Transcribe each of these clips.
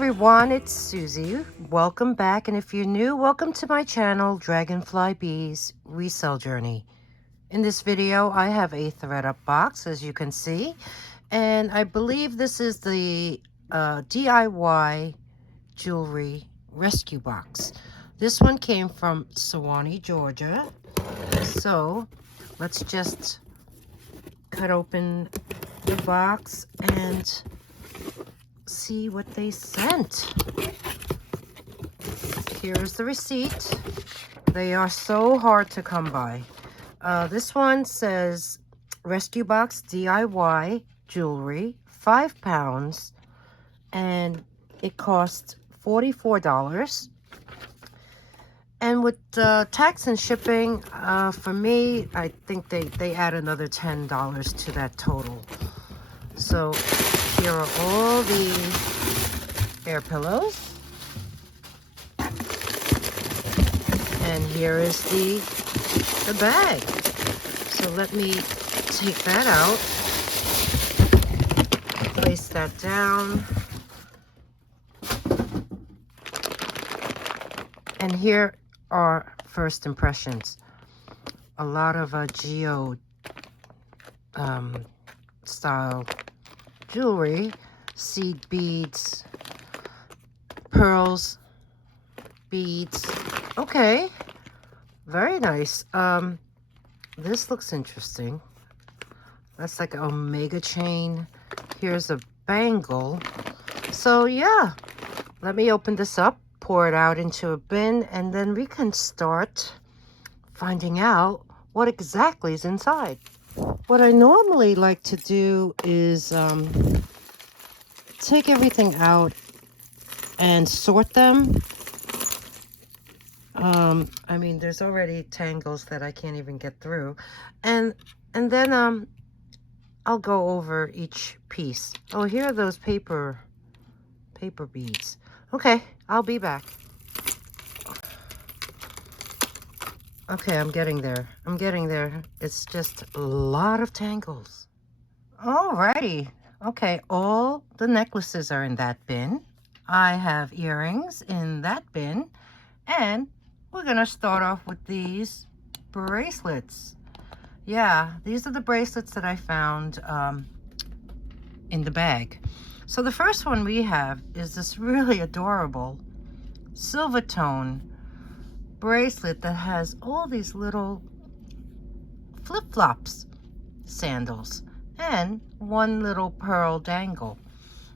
everyone, it's Susie. Welcome back, and if you're new, welcome to my channel, Dragonfly Bees Resale Journey. In this video, I have a ThredUP box, as you can see, and I believe this is the DIY jewelry rescue box. This one came from Sewanee, Georgia. So let's just cut open the box and see what they sent. Here's the receipt. They are so hard to come by. This one says Rescue Box DIY Jewelry, 5 pounds, and it cost $44. And with tax and shipping, for me, I think they add another $10 to that total. So here are all the air pillows. And here is the bag. So let me take that out. Place that down. And here are first impressions. A lot of geode style jewelry, seed beads, pearls, beads. Okay, very nice. This looks interesting. That's like an omega chain. Here's a bangle. So yeah, let me open this up, pour it out into a bin, and then we can start finding out what exactly is inside. What I normally like to do is take everything out and sort them. I mean, there's already tangles that I can't even get through, and then I'll go over each piece. Oh, here are those paper beads. Okay, I'll be back. Okay, I'm getting there. It's just a lot of tangles. Alrighty. Okay, all the necklaces are in that bin. I have earrings in that bin. And we're gonna start off with these bracelets. Yeah, these are the bracelets that I found in the bag. So the first one we have is this really adorable silver tone bracelet that has all these little flip-flops, sandals, and one little pearl dangle.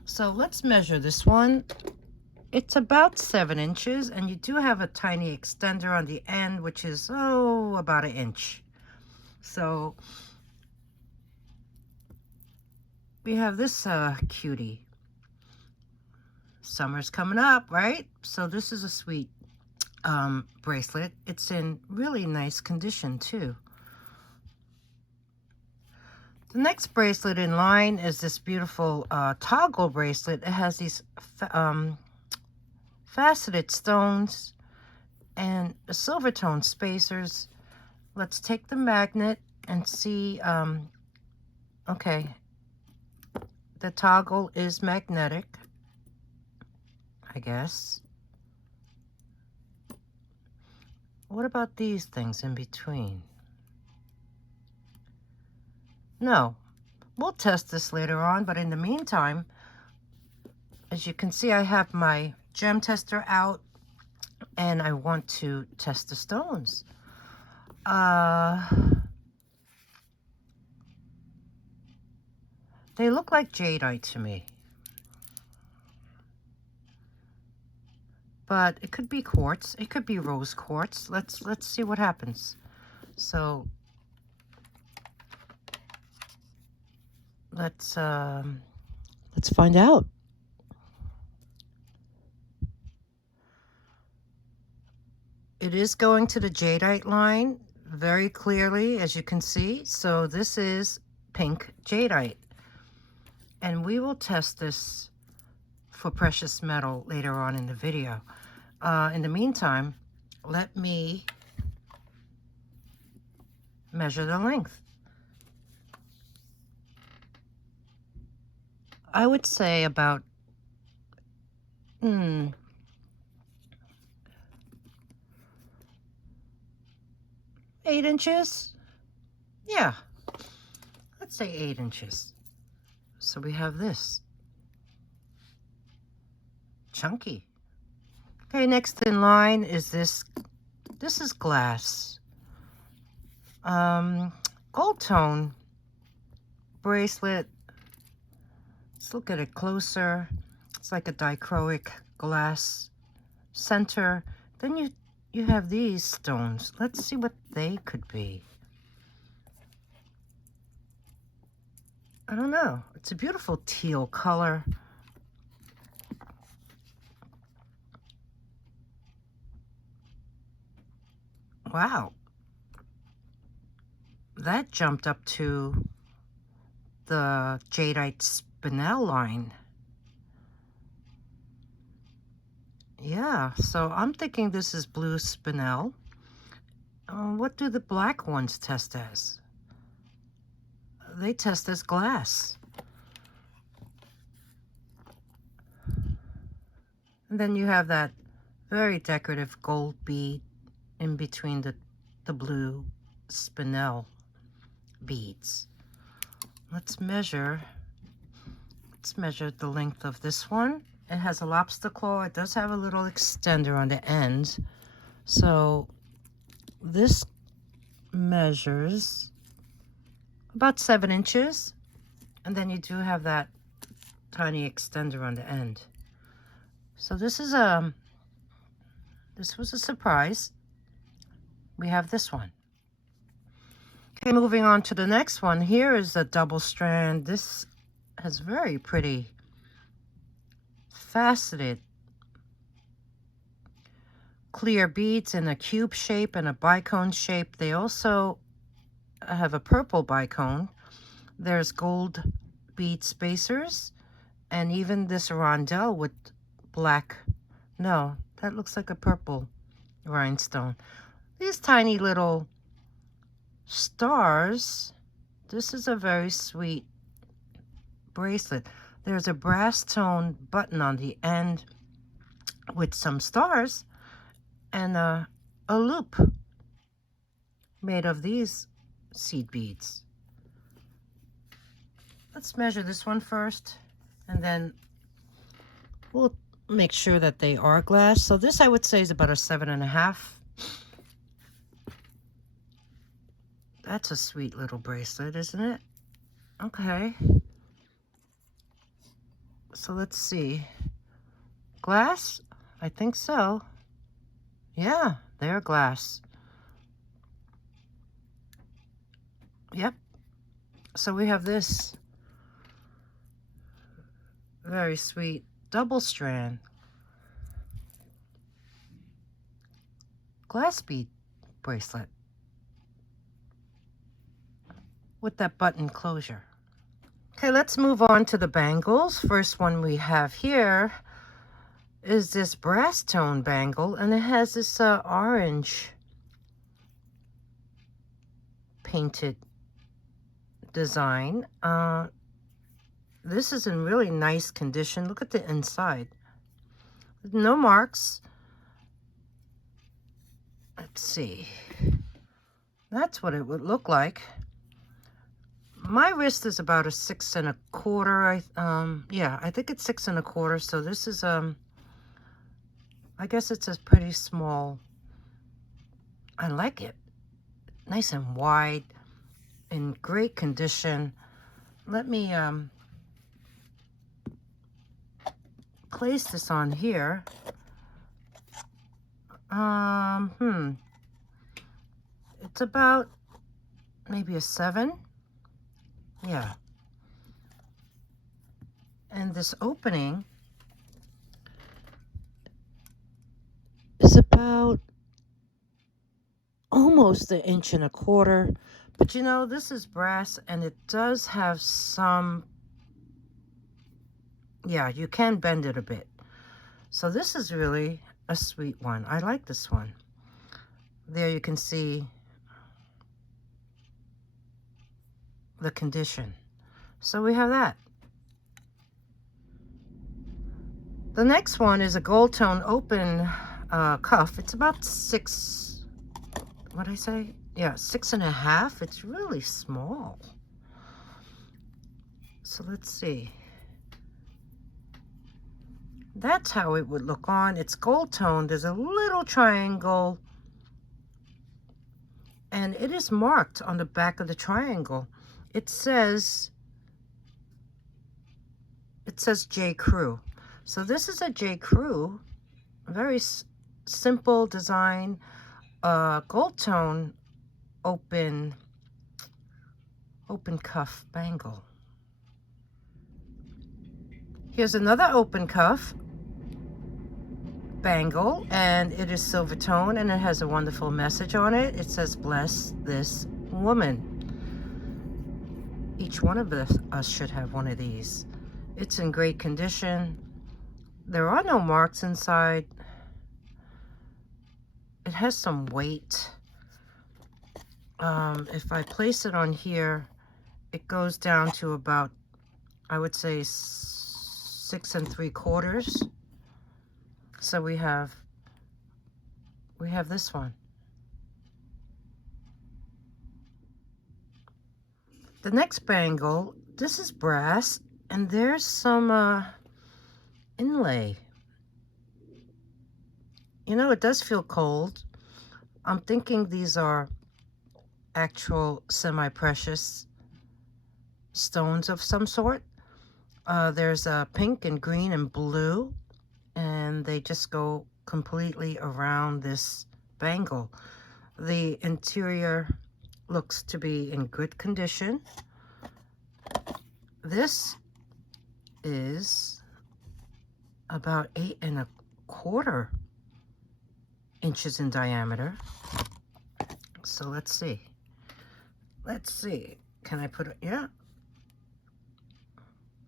So let's measure this one. It's about 7 inches, and you do have a tiny extender on the end, which is, about 1 inch. So we have this cutie. Summer's coming up, right? So this is a sweet bracelet. It's in really nice condition, too. The next bracelet in line is this beautiful toggle bracelet. It has these faceted stones and silver tone spacers. Let's take the magnet and see. Okay, the toggle is magnetic, I guess. What about these things in between? No, we'll test this later on, but in the meantime, as you can see, I have my gem tester out, and I want to test the stones. They look like jadeite to me, but it could be quartz. It could be rose quartz. Let's see what happens. So let's find out. It is going to the jadeite line very clearly, as you can see. So this is pink jadeite. And we will test this for precious metal later on in the video. In the meantime, let me measure the length. I would say about Hmm. 8 inches? Yeah, let's say 8 inches. So we have this. Chunky. Okay, next in line is this. This is glass. Goldtone bracelet. Let's look at it closer. It's like a dichroic glass center. Then you have these stones. Let's see what they could be. I don't know. It's a beautiful teal color. Wow. That jumped up to the jadeite spinel line. Yeah, so I'm thinking this is blue spinel. What do the black ones test as? They test as glass. And then you have that very decorative gold bead in between the blue spinel beads. Let's measure the length of this one. It has a lobster claw. It does have a little extender on the end. So this measures about 7 inches. And then you do have that tiny extender on the end. So this was a surprise. We have this one. Okay, moving on to the next one. Here is a double strand. This has very pretty faceted clear beads in a cube shape and a bicone shape. They also have a purple bicone. There's gold bead spacers and even this rondelle with black. No, that looks like a purple rhinestone. These tiny little stars. This is a very sweet bracelet. There's a brass tone button on the end with some stars and a loop made of these seed beads. Let's measure this one first, and then we'll make sure that they are glass. So this I would say is about a 7.5. That's a sweet little bracelet, isn't it? Okay. So let's see. Glass? I think so. Yeah, they're glass. Yep. So we have this very sweet double strand glass bead bracelet with that button closure. Okay, let's move on to the bangles. First one we have here is this brass tone bangle, and it has this orange painted design. This is in really nice condition. Look at the inside. No marks. Let's see. That's what it would look like. My wrist is about a 6 1/4. Yeah, I think it's 6 1/4. So this is I guess it's a pretty small. I like it. Nice and wide, in great condition. Let me place this on here. It's about maybe a 7. Yeah. And this opening is about almost 1 1/4 inches. But you know, this is brass and it does have some, yeah, you can bend it a bit. So this is really a sweet one. I like this one. There you can see the condition. So we have that. The next one is a Goldtone open cuff. It's about 6, what'd I say? Yeah, 6.5. It's really small. So let's see. That's how it would look on. It's Goldtone. There's a little triangle, and it is marked on the back of the triangle. It says J. Crew. So this is a J. Crew, a very simple design, Goldtone open cuff bangle. Here's another open cuff bangle, and it is silver tone, and it has a wonderful message on it. It says, "Bless this woman." Each one of us should have one of these. It's in great condition. There are no marks inside. It has some weight. If I place it on here, it goes down to about, I would say, 6 3/4. So we have this one. The next bangle, this is brass, and there's some inlay. You know, it does feel cold. I'm thinking these are actual semi-precious stones of some sort. There's a pink and green and blue, and they just go completely around this bangle. The interior looks to be in good condition. This is about 8 1/4 inches in diameter. So let's see. Can I put it? Yeah.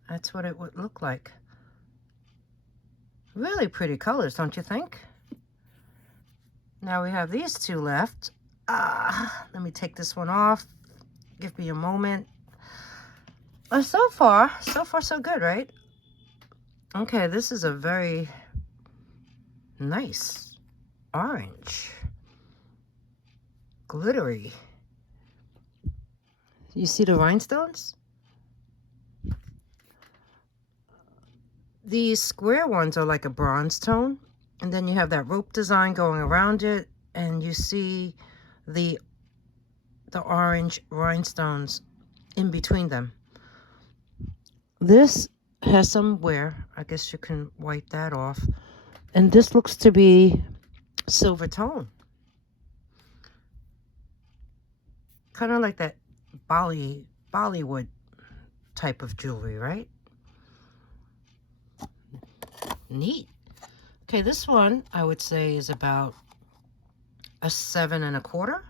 That's what it would look like. Really pretty colors, don't you think? Now we have these two left. Let me take this one off. Give me a moment. So far so good, right? Okay, this is a very nice orange. Glittery. You see the rhinestones? These square ones are like a bronze tone, and then you have that rope design going around it, and you see the orange rhinestones in between them. This has some wear. I guess you can wipe that off. And this looks to be silver tone. Kind of like that Bollywood type of jewelry, right? Neat. Okay, this one I would say is about a 7 1/4.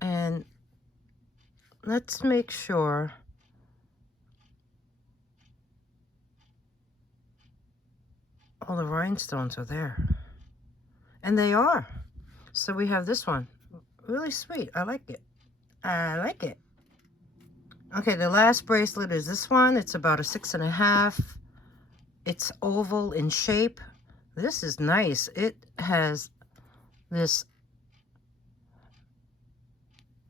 And let's make sure all the rhinestones are there. And they are. So we have this one. Really sweet. I like it. I like it. Okay, the last bracelet is this one. It's about a 6 1/2. It's oval in shape. This is nice. It has this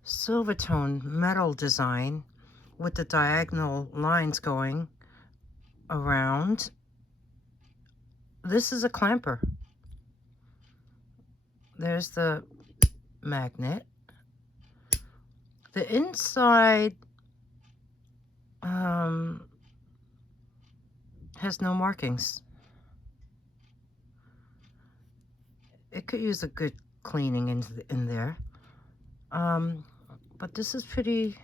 silver tone metal design with the diagonal lines going around. This is a clamper. There's the magnet. The inside has no markings. It could use a good cleaning in there. But this is pretty,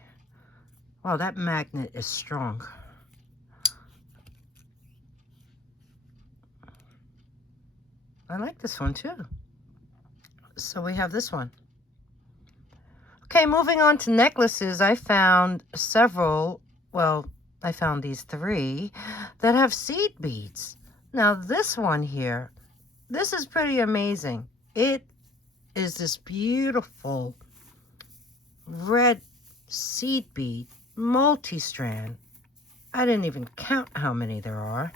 wow, that magnet is strong. I like this one too. So we have this one. Okay, moving on to necklaces. I found several, well, I found these 3 that have seed beads. Now this one here, this is pretty amazing. It is this beautiful red seed bead, multi-strand. I didn't even count how many there are,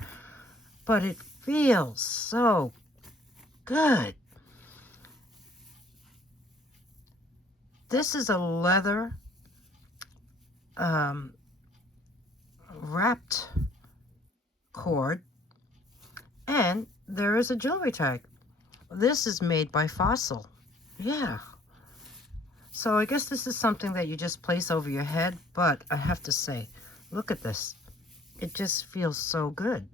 but it feels so good. This is a leather wrapped cord, and there is a jewelry tag. This is made by Fossil. Yeah. So I guess this is something that you just place over your head, but I have to say, look at this. It just feels so good.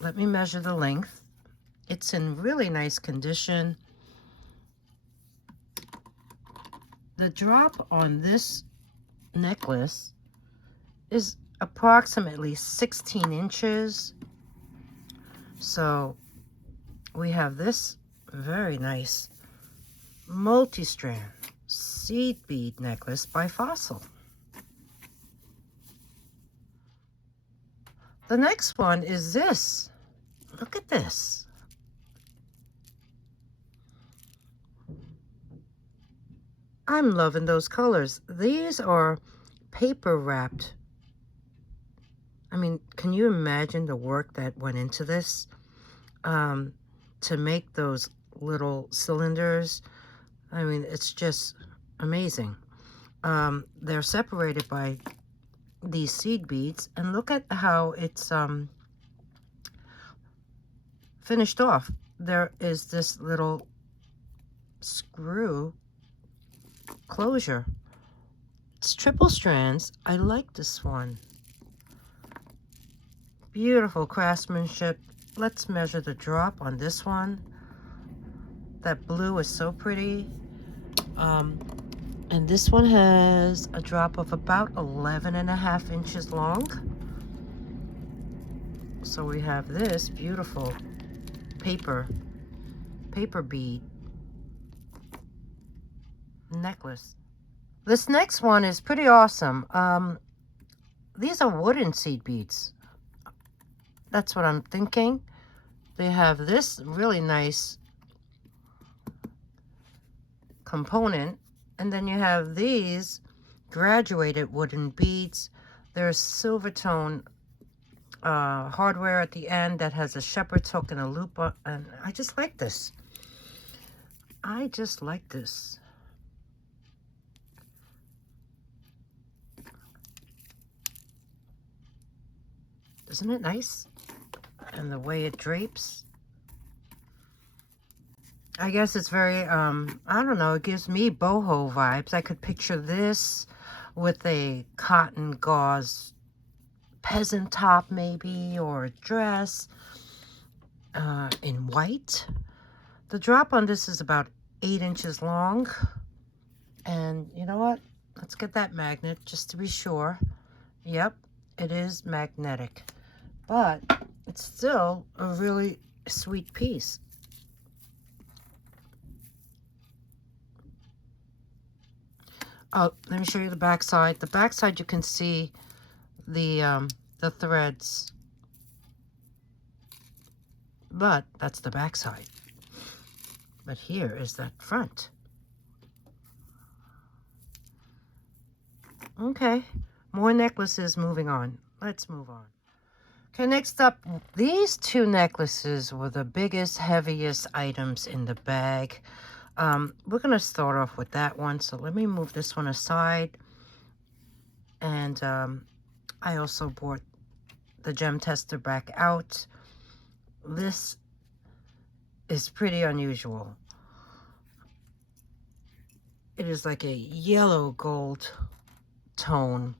Let me measure the length. It's in really nice condition. The drop on this necklace is approximately 16 inches. So we have this very nice multi-strand seed bead necklace by Fossil. The next one is this. Look at this. I'm loving those colors. These are paper wrapped. I mean, can you imagine the work that went into this to make those little cylinders? I mean, it's just amazing. They're separated by these seed beads, and look at how it's finished off. There is this little screw closure. It's triple strands. I like this one. Beautiful craftsmanship. Let's measure the drop on this one. That blue is so pretty. And this one has a drop of about 11.5 inches long. So we have this beautiful paper bead necklace. This next one is pretty awesome. These are wooden seed beads. That's what I'm thinking. They have this really nice component, and then you have these graduated wooden beads. There's silver tone hardware at the end that has a shepherd's hook and a loop, and I just like this. I just like this. Isn't it nice? And the way it drapes. I guess it's very, I don't know, it gives me boho vibes. I could picture this with a cotton gauze peasant top maybe, or a dress in white. The drop on this is about 8 inches long. And you know what? Let's get that magnet just to be sure. Yep, it is magnetic. But it's still a really sweet piece. Oh, let me show you the back side. The back side, you can see the threads. But that's the back side. But here is that front. Okay, more necklaces, moving on. Let's move on. Okay, next up, these two necklaces were the biggest, heaviest items in the bag. We're going to start off with that one. So let me move this one aside. And I also brought the gem tester back out. This is pretty unusual. It is like a yellow gold tone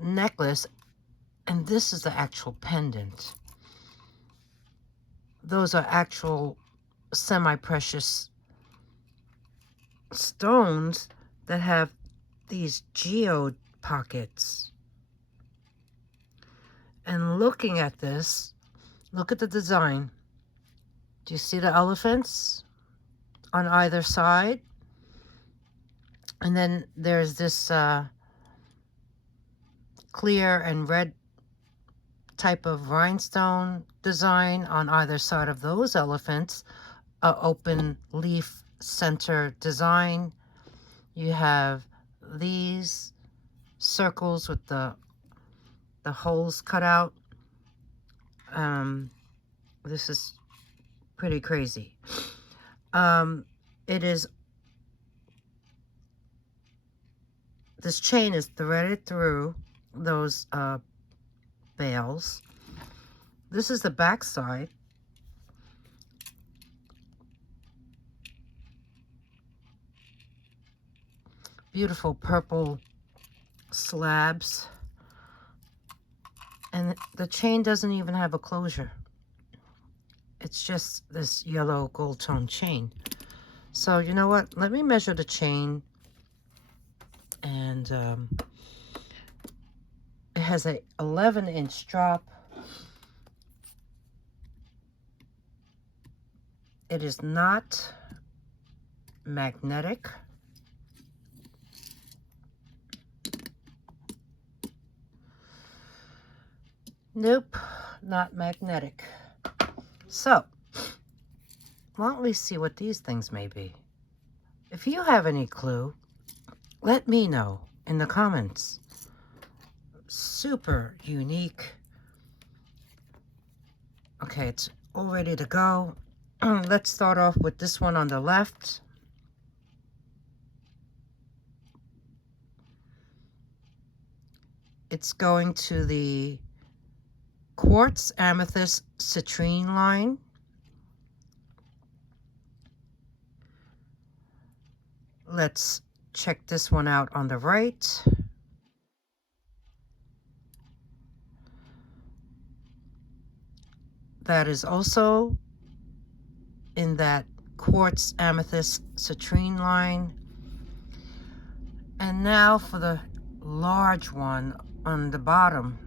necklace. And this is the actual pendant. Those are actual semi-precious stones that have these geode pockets. And looking at this, look at the design. Do you see the elephants on either side? And then there's this clear and red type of rhinestone design on either side of those elephants. Open leaf center design. You have these circles with the holes cut out. This is pretty crazy. It is, this chain is threaded through those bales. This is the back side. Beautiful purple slabs. And the chain doesn't even have a closure. It's just this yellow gold tone chain. So you know what? Let me measure the chain. And it has a 11-inch drop. It is not magnetic. Nope, not magnetic. So, why don't we see what these things may be? If you have any clue, let me know in the comments. Super unique. Okay, it's all ready to go. Let's start off with this one on the left. It's going to the quartz amethyst citrine line. Let's check this one out on the right. That is also in that quartz amethyst citrine line. And now for the large one on the bottom.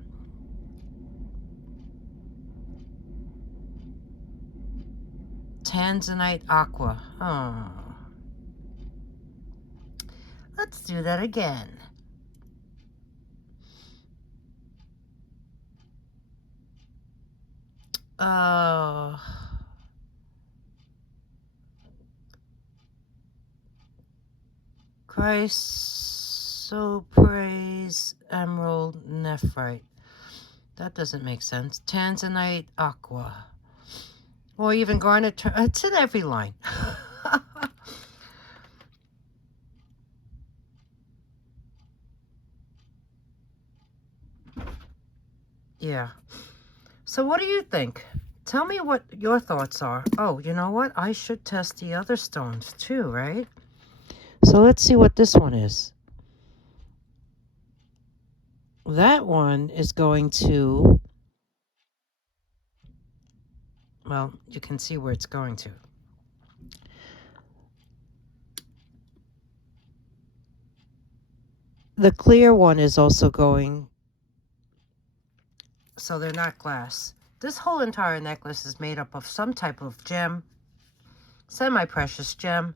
Tanzanite aqua. Oh. Let's do that again. Chrysoprase emerald nephrite. That doesn't make sense. Tanzanite aqua. Or even garnet. It's in every line. Yeah. So what do you think? Tell me what your thoughts are. Oh, you know what? I should test the other stones too, right? So let's see what this one is. That one is going to, well, you can see where it's going to. The clear one is also going, so they're not glass. This whole entire necklace is made up of some type of gem, semi-precious gem.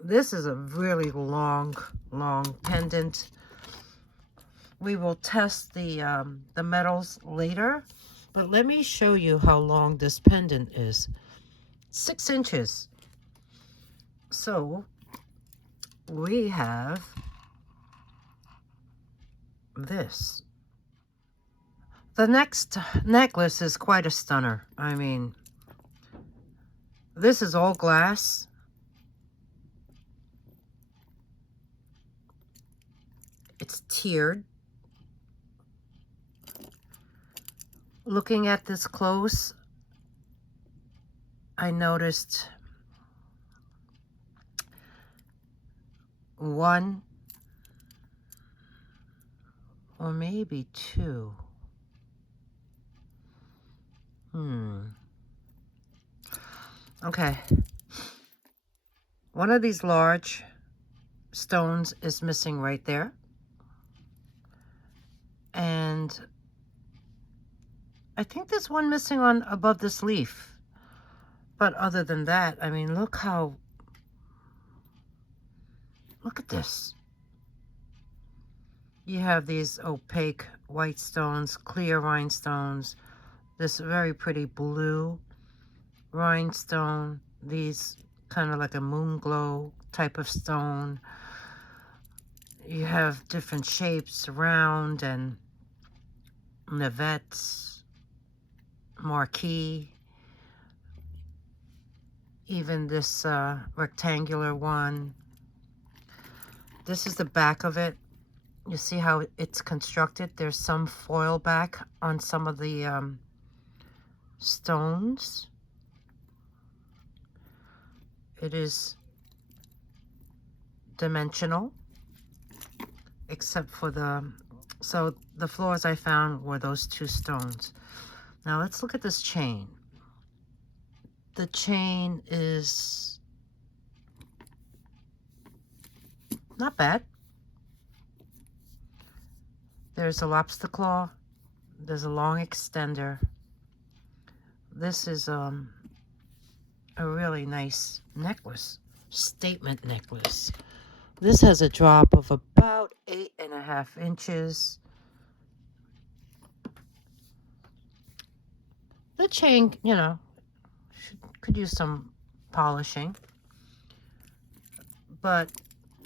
This is a really long pendant. We will test the metals later, but let me show you how long this pendant is. 6 inches. So we have this. The next necklace is quite a stunner. I mean, this is all glass. It's tiered. Looking at this close, I noticed one or maybe two. Okay. One of these large stones is missing right there. And I think there's one missing on above this leaf. But other than that, I mean, look at this. You have these opaque white stones, clear rhinestones, this very pretty blue rhinestone, these kind of like a moon glow type of stone. You have different shapes, round and navettes, marquee, even this rectangular one. This is the back of it. You see how it's constructed? There's some foil back on some of the stones. It is dimensional, except for so the flaws I found were those two stones. Now let's look at this chain. The chain is not bad. There's a lobster claw. There's a long extender. This is a really nice necklace, statement necklace. This has a drop of about 8.5 inches. The chain, you know, could use some polishing. But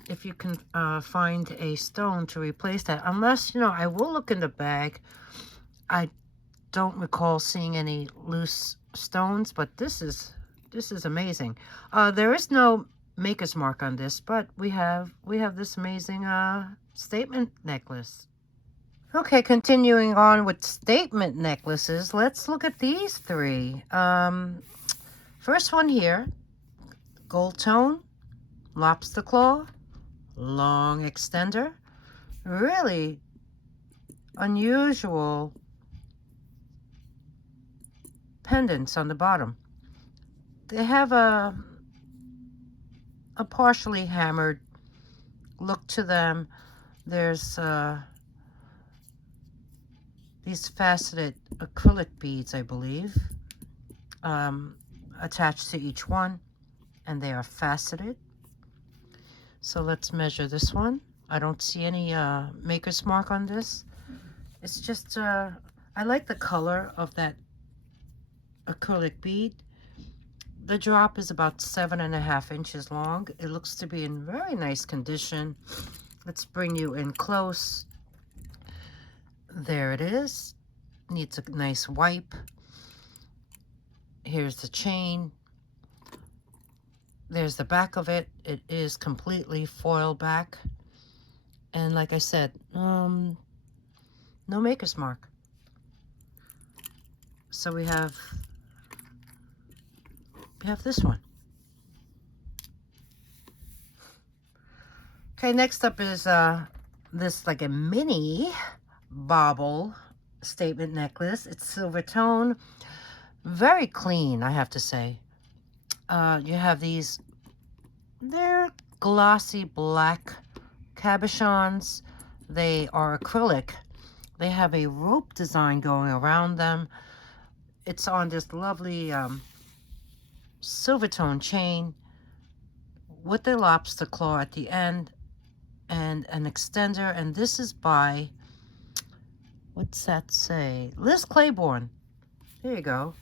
if you can find a stone to replace that, unless, you know, I will look in the bag. I don't recall seeing any loose stones, but this is amazing. There is no maker's mark on this, but we have this amazing statement necklace. Okay, continuing on with statement necklaces, let's look at these three. First one here, Goldtone, lobster claw, long extender. Really unusual pendants on the bottom. They have a partially hammered look to them. There's these faceted acrylic beads, I believe, attached to each one, and they are faceted. So let's measure this one. I don't see any maker's mark on this. It's just, I like the color of that acrylic bead. The drop is about 7.5 inches long. It looks to be in very nice condition. Let's bring you in close. There it is. Needs a nice wipe. Here's the chain. There's the back of it. It is completely foil back. And like I said, no maker's mark. So we have this one. Okay, next up is this like a mini Bobble statement necklace. It's silver tone, very clean, I have to say. You have these, they're glossy black cabochons. They are acrylic. They have a rope design going around them. It's on this lovely silver tone chain with the lobster claw at the end and an extender. And this is by, what's that say? Liz Claiborne. There you go.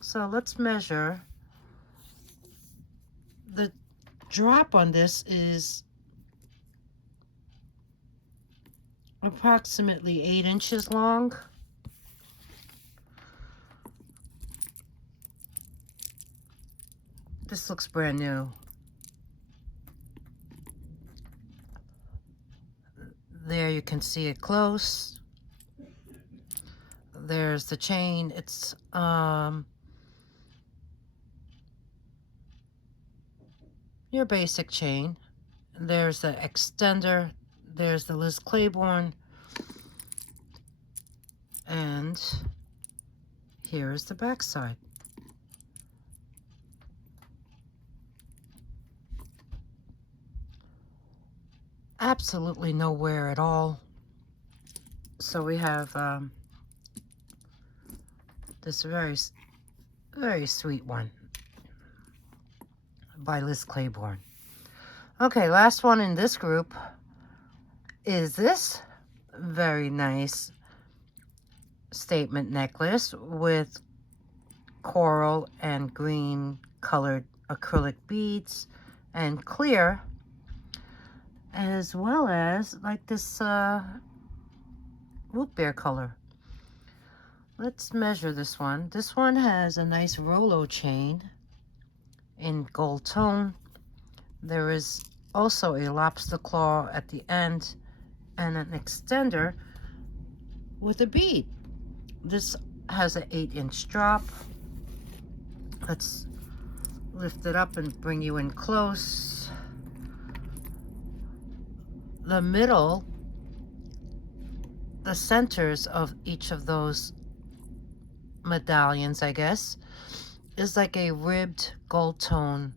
So let's measure. The drop on this is approximately 8 inches long. This looks brand new. There you can see it close. There's the chain. It's your basic chain. There's the extender. There's the Liz Claiborne. And here is the back side. Absolutely no wear at all. So we have this very, very sweet one by Liz Claiborne. Okay, last one in this group is this very nice statement necklace with coral and green colored acrylic beads and clear, as well as like this root beer color. Let's measure this one. This one has a nice Rolo chain in Goldtone. There is also a lobster claw at the end and an extender with a bead. This has an 8-inch drop. Let's lift it up and bring you in close. The middle, the centers of each of those medallions, I guess, is like a ribbed Goldtone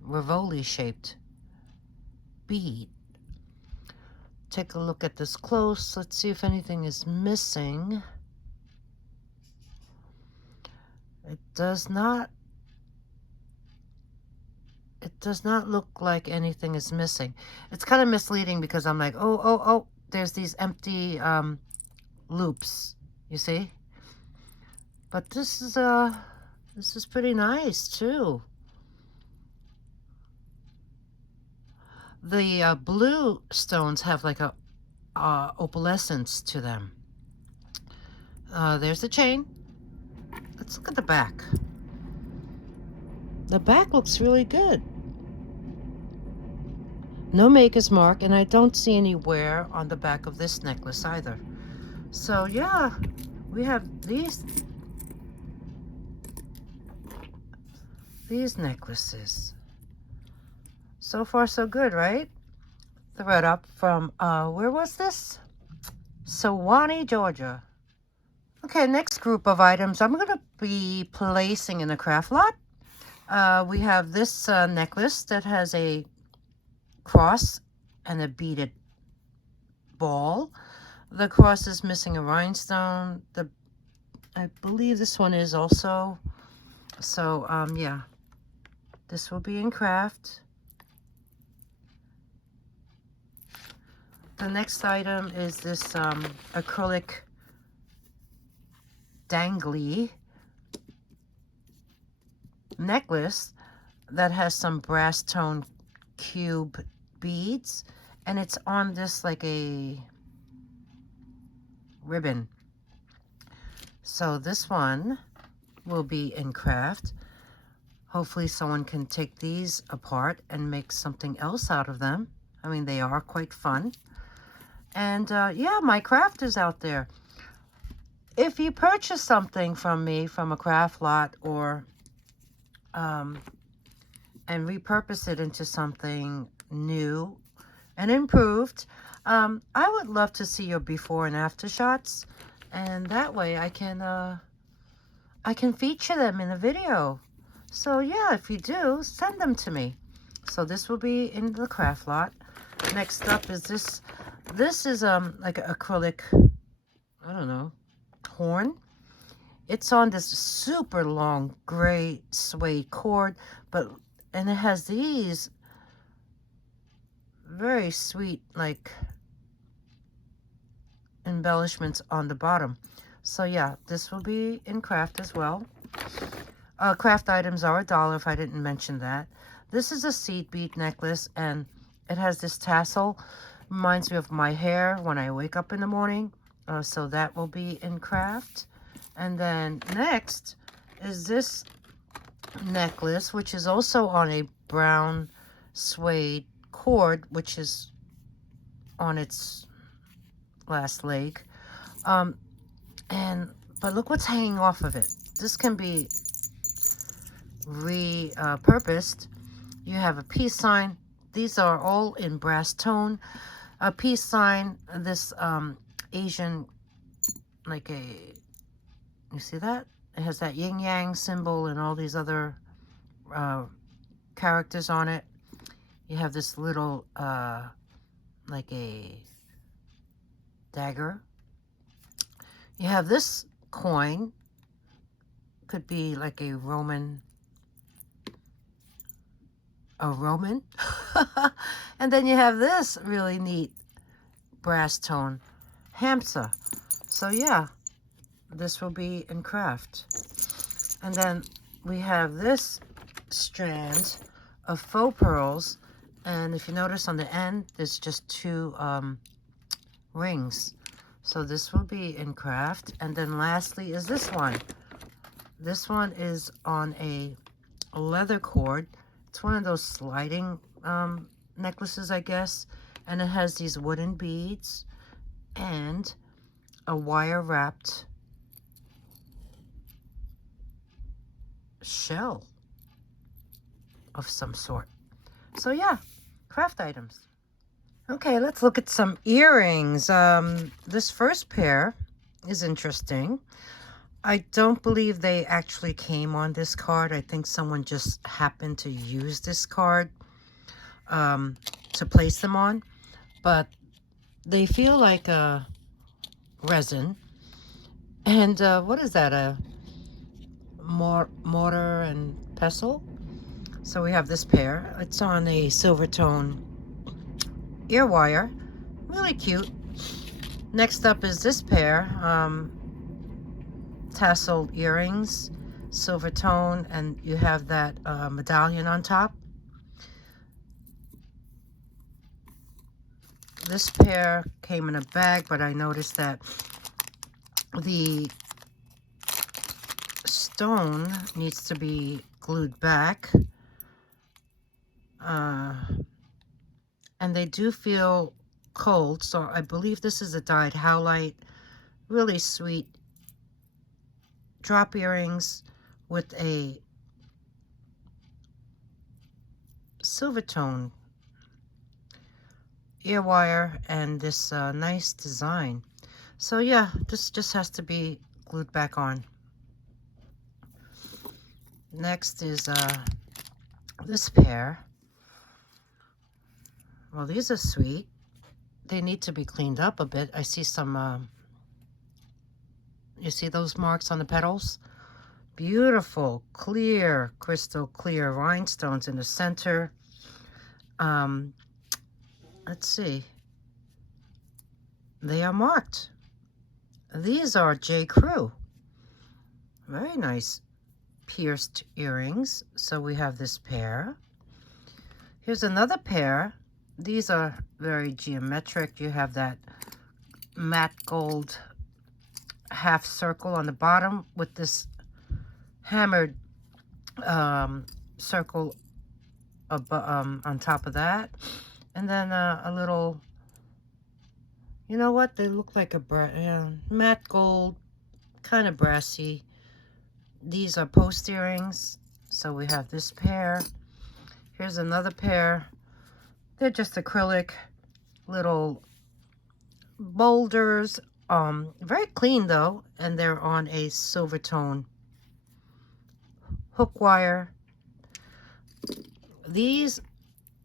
Rivoli shaped bead. Take a look at this close. Let's see if anything is missing. It does not look like anything is missing. It's kind of misleading because I'm like, oh, there's these empty loops, you see? But this is pretty nice too. The blue stones have like a opalescence to them. There's the chain. Let's look at the back. The back looks really good. No maker's mark, and I don't see any wear on the back of this necklace either. So yeah, we have these necklaces. So far so good, right? ThredUP from where was this? Sewanee, Georgia. Okay, next group of items I'm going to be placing in a craft lot. We have this necklace that has a cross and a beaded ball. The cross is missing a rhinestone. I believe this one is also. So yeah, this will be in craft. The next item is this acrylic dangly necklace that has some brass tone cube beads, and it's on this like a ribbon. So this one will be in craft. Hopefully someone can take these apart and make something else out of them. I mean, they are quite fun. And yeah, my craft is out there. If you purchase something from me from a craft lot or and repurpose it into something new and improved, I would love to see your before and after shots, and that way I can feature them in a video. So yeah, if you do, send them to me. So this will be in the craft lot. Next up is this. This is like an acrylic, I don't know, horn. It's on this super long gray suede cord, and it has these very sweet like embellishments on the bottom. So yeah, this will be in craft as well. Craft items are $1 if I didn't mention that. This is a seed bead necklace, and it has this tassel. Reminds me of my hair when I wake up in the morning. So that will be in craft. And then next is this necklace, which is also on a brown suede cord, which is on its last leg. But look what's hanging off of it. This can be repurposed. You have a peace sign. These are all in brass tone. A peace sign, this Asian, like you see that? It has that yin yang symbol and all these other characters on it. You have this little, like a dagger. You have this coin, could be like a Roman. And then you have this really neat brass tone hamsa. So yeah, this will be in craft. And then we have this strand of faux pearls. And if you notice on the end, there's just two rings. So this will be in craft. And then lastly is this one. This one is on a leather cord. It's one of those sliding necklaces, I guess. And it has these wooden beads and a wire wrapped shell of some sort. So yeah, craft items. Okay, let's look at some earrings. This first pair is interesting. I don't believe they actually came on this card. I think someone just happened to use this card to place them on. But they feel like a resin. And what is that? A mortar and pestle? So we have this pair. It's on a silver tone ear wire. Really cute. Next up is this pair. Tasseled earrings, silver tone, and you have that medallion on top. This pair came in a bag, but I noticed that the stone needs to be glued back. And they do feel cold, so I believe this is a dyed howlite. Really sweet drop earrings with a silver tone ear wire and this nice design. So yeah, this just has to be glued back on. Next is this pair. Well, these are sweet. They need to be cleaned up a bit. I see some, you see those marks on the petals? Beautiful, clear, crystal clear rhinestones in the center. Let's see. They are marked. These are J. Crew. Very nice pierced earrings. So we have this pair. Here's another pair. These are very geometric. You have that matte gold half circle on the bottom with this hammered circle on top of that. And then a little, you know what? They look like a matte gold, kind of brassy. These are post earrings. So we have this pair. Here's another pair. They're just acrylic little boulders. Very clean though, and they're on a silver tone hook wire. These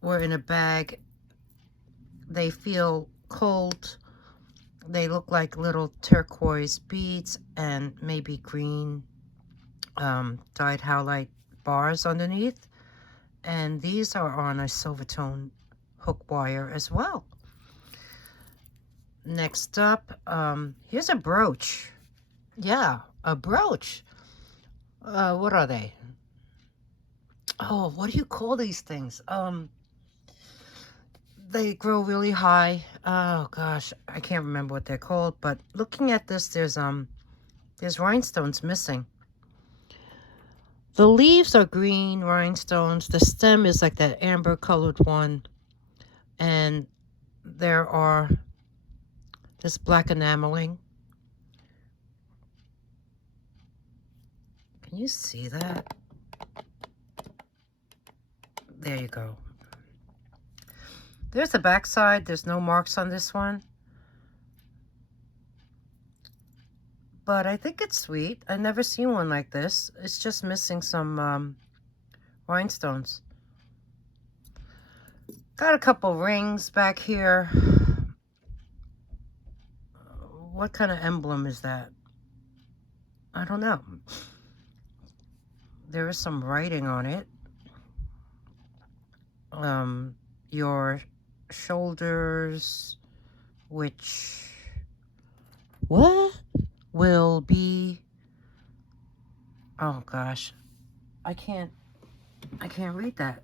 were in a bag. They feel cold. They look like little turquoise beads and maybe green dyed howlite bars underneath. And these are on a silver tone hook wire as well. Next up, here's a brooch. Yeah, a brooch. What are they? Oh, what do you call these things? They grow really high. Oh gosh, I can't remember what they're called. But looking at this, there's rhinestones missing. The leaves are green rhinestones. The stem is like that amber colored one. And there are this black enameling. Can you see that? There you go. There's the back side. There's no marks on this one. But I think it's sweet. I've never seen one like this. It's just missing some rhinestones. Got a couple rings back here. What kind of emblem is that? I don't know. There is some writing on it. Your shoulders, which... What? Will be... Oh gosh. I can't I can't read that.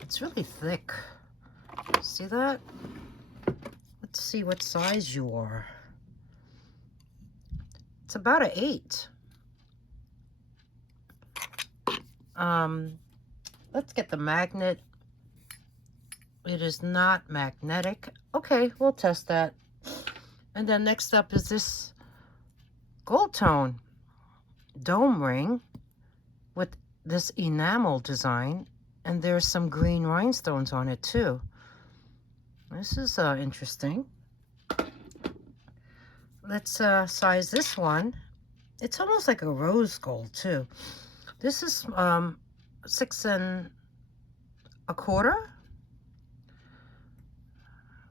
It's really thick. See that? Let's see what size you are. It's about an 8. Let's get the magnet. It is not magnetic. Okay, we'll test that. And then next up is this Goldtone dome ring with this enamel design, and there's some green rhinestones on it too. This is interesting. Let's size this one. It's almost like a rose gold too. This is 6 1/4.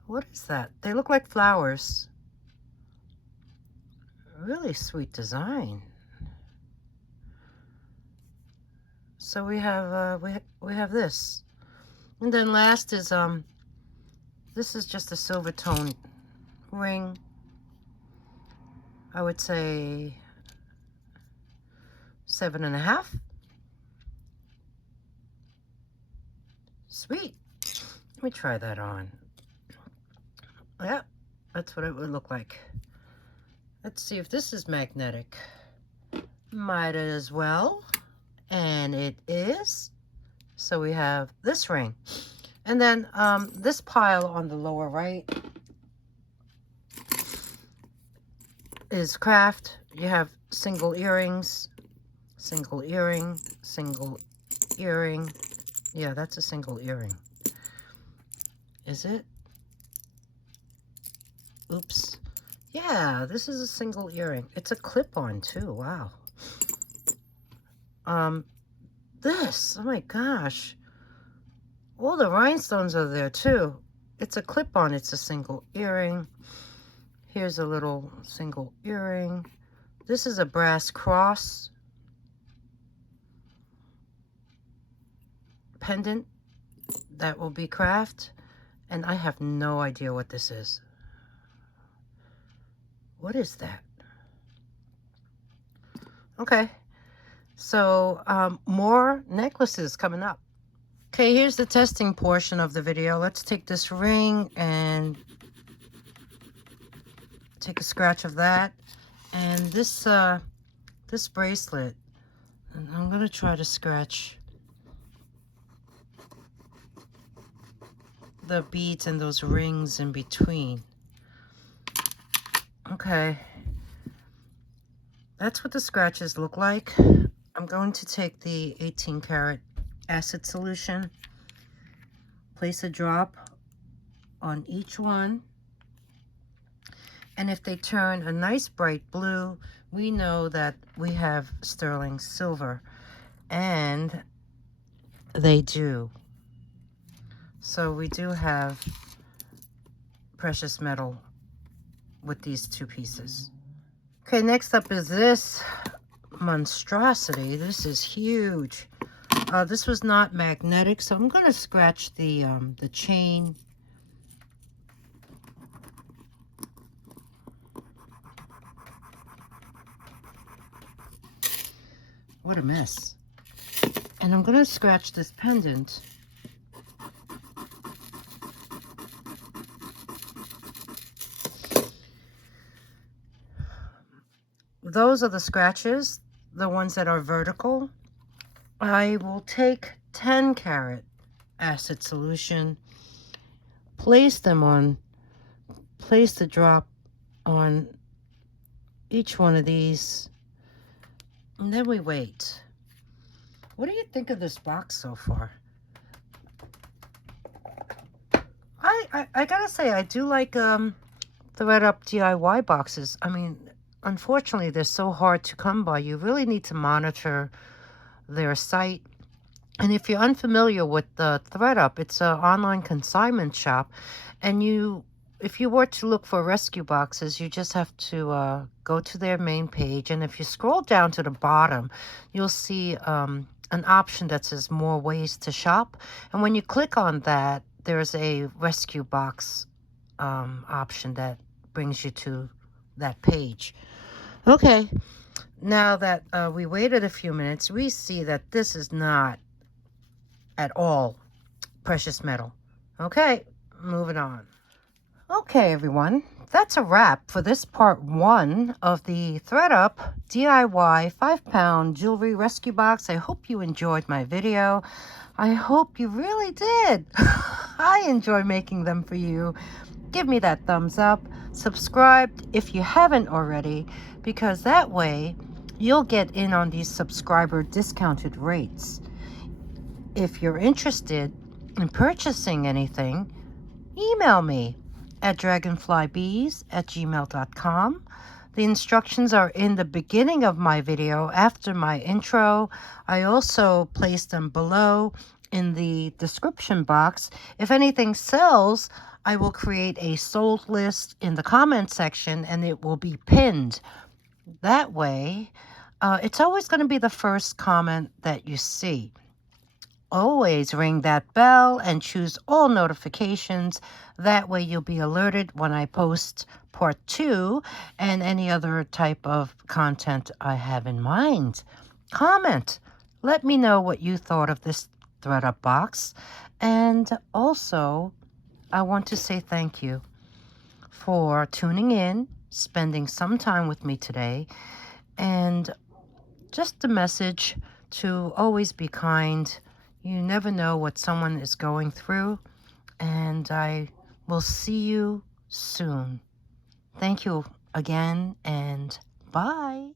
What is that? They look like flowers. Really sweet design. So we have we have this, and then last is this is just a silver tone ring. I would say 7 1/2. Sweet. Let me try that on. Yeah, that's what it would look like. Let's see if this is magnetic. Might as well. And it is. So we have this ring. And then this pile on the lower right is craft. You have single earrings, single earring, single earring. Yeah, that's a single earring. Is it? Oops. Yeah, this is a single earring. It's a clip-on too. Wow. This, oh my gosh. All the rhinestones are there too. It's a clip-on. It's a single earring. Here's a little single earring. This is a brass cross pendant that will be craft. And I have no idea what this is. What is that? Okay. So more necklaces coming up. Okay, here's the testing portion of the video. Let's take this ring and take a scratch of that. And this this bracelet. And I'm gonna try to scratch the beads and those rings in between. Okay. That's what the scratches look like. I'm going to take the 18 karat acid solution, place a drop on each one, and if they turn a nice bright blue, we know that we have sterling silver, and they do. So we do have precious metal with these two pieces. Okay, next up is this monstrosity. This is huge. This was not magnetic, so I'm going to scratch the chain. What a mess. And I'm going to scratch this pendant. Those are the scratches, the ones that are vertical. I will take 10 karat acid solution, place the drop on each one of these, and then we wait. What do you think of this box so far? I gotta say, I do like ThredUP DIY boxes. I mean, unfortunately, they're so hard to come by. You really need to monitor their site. And if you're unfamiliar with the ThredUP, it's an online consignment shop. And if you were to look for rescue boxes, you just have to go to their main page. And if you scroll down to the bottom, you'll see an option that says more ways to shop. And when you click on that, there's a rescue box option that brings you to that page. Okay, now that we waited a few minutes, we see that this is not at all precious metal. Okay, moving on. Okay, everyone, that's a wrap for this part 1 of the ThredUP DIY 5-pound jewelry rescue box. I hope you enjoyed my video. I hope you really did. I enjoy making them for you. Give me that thumbs up. Subscribe if you haven't already, because that way you'll get in on these subscriber discounted rates. If you're interested in purchasing anything, email me at dragonflybees@gmail.com. The instructions are in the beginning of my video after my intro. I also place them below in the description box. If anything sells, I will create a sold list in the comment section and it will be pinned. That way, it's always going to be the first comment that you see. Always ring that bell and choose all notifications. That way you'll be alerted when I post part 2 and any other type of content I have in mind. Comment. Let me know what you thought of this ThredUP box. And also, I want to say thank you for tuning in, spending some time with me today, and just a message to always be kind. You never know what someone is going through, and I will see you soon. Thank you again, and bye.